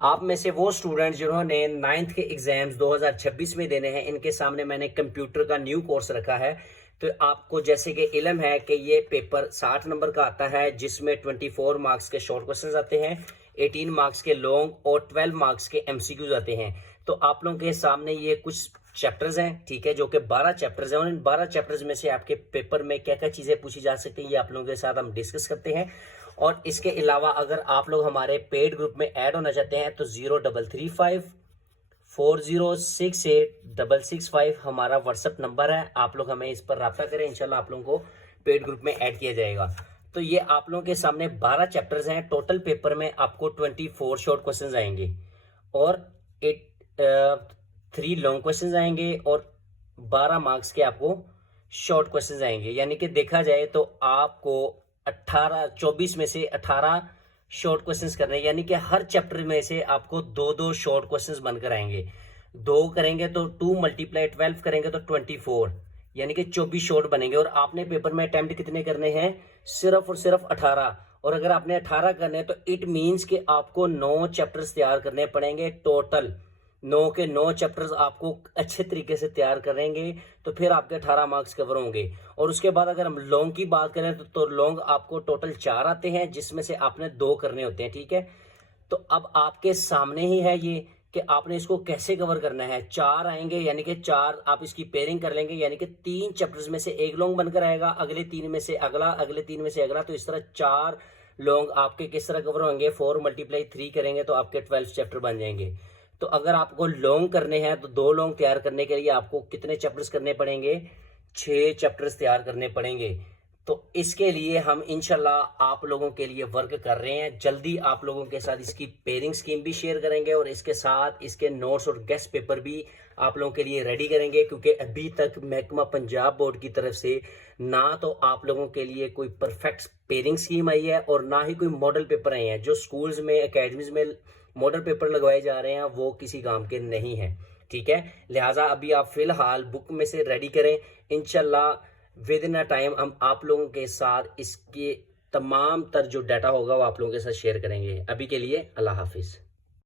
आप में से वो स्टूडेंट जिन्होंने 9th के एग्जाम्स 2026 में देने हैं, इनके सामने मैंने कंप्यूटर का न्यू कोर्स रखा है। तो आपको जैसे कि इल्म है कि ये पेपर 60 नंबर का आता है, जिसमें 24 मार्क्स के शॉर्ट क्वेश्चंस आते हैं, 18 मार्क्स के लॉन्ग और 12 मार्क्स के एमसीक्यूज आते हैं। तो आप लोगों के सामने ये कुछ चैप्टर्स हैं, ठीक है, जो कि 12 चैप्टर्स हैं, और इन 12 चैप्टर्स में से आपके पेपर में क्या क्या चीज़ें पूछी जा सकती हैं, ये आप लोगों के साथ हम डिस्कस करते हैं। और इसके अलावा अगर आप लोग हमारे पेड ग्रुप में ऐड होना चाहते हैं तो 033540686665 हमारा व्हाट्सअप नंबर है। आप लोग हमें इस पर रब्ता करें, इंशाल्लाह आप लोगों को पेड ग्रुप में ऐड किया जाएगा। तो ये आप लोगों के सामने 12 चैप्टर्स हैं। टोटल पेपर में आपको 24 शॉर्ट क्वेश्चंस आएंगे और 3 लॉन्ग क्वेश्चंस आएंगे और 12 मार्क्स के आपको शॉर्ट क्वेश्चंस आएंगे। यानी कि देखा जाए तो आपको 24 में से 18 शॉर्ट क्वेश्चंस करने हैं, यानी कि हर चैप्टर में से आपको 2-2 शॉर्ट क्वेश्चंस बनकर आएंगे। 2 करेंगे तो 2 × 12 करेंगे तो 24, यानी कि 24 शॉर्ट बनेंगे। और आपने पेपर में अटेम्प्ट कितने करने हैं? सिर्फ और सिर्फ 18। और अगर आपने 18 करने हैं तो इट मीन्स कि आपको 9 चैप्टर्स तैयार करने पड़ेंगे। टोटल 9 के 9 चैप्टर्स आपको अच्छे तरीके से तैयार करेंगे तो फिर आपके 18 मार्क्स कवर होंगे। और उसके बाद अगर हम लॉन्ग की बात करें तो लॉन्ग आपको टोटल 4 आते हैं, जिसमें से आपने 2 करने होते हैं, ठीक है। तो अब आपके सामने ही है ये कि आपने इसको कैसे कवर करना है। 4 आएंगे, यानी कि 4 आप इसकी पेयरिंग कर लेंगे, यानी कि 3 चैप्टर्स में से एक लॉन्ग बनकर आएगा, अगले 3 में से अगला, अगले 3 में से अगला। तो इस तरह 4 लॉन्ग आपके किस तरह कवर होंगे? 4 × 3 करेंगे तो आपके 12 चैप्टर बन जाएंगे। तो अगर आपको लॉन्ग करने हैं तो 2 लॉन्ग तैयार करने के लिए आपको कितने चैप्टर्स करने पड़ेंगे? 6 चैप्टर्स तैयार करने पड़ेंगे। तो इसके लिए हम इंशाल्लाह आप लोगों के लिए वर्क कर रहे हैं। जल्दी आप लोगों के साथ इसकी पेयरिंग स्कीम भी शेयर करेंगे और इसके साथ इसके नोट्स और गेस्ट पेपर भी आप लोगों के लिए रेडी करेंगे, क्योंकि अभी तक महकमा पंजाब बोर्ड की तरफ से ना तो आप लोगों के लिए कोई परफेक्ट पेयरिंग स्कीम आई है और ना ही कोई मॉडल पेपर आए हैं। जो स्कूल्स में, एकेडमीज में मॉडल पेपर लगवाए जा रहे हैं वो किसी काम के नहीं है, ठीक है। लिहाजा अभी आप फिलहाल बुक में से रेडी करें। इंशाल्लाह विद इन अ टाइम हम आप लोगों के साथ इसके तमाम तर जो डाटा होगा वो आप लोगों के साथ शेयर करेंगे। अभी के लिए अल्लाह हाफिज।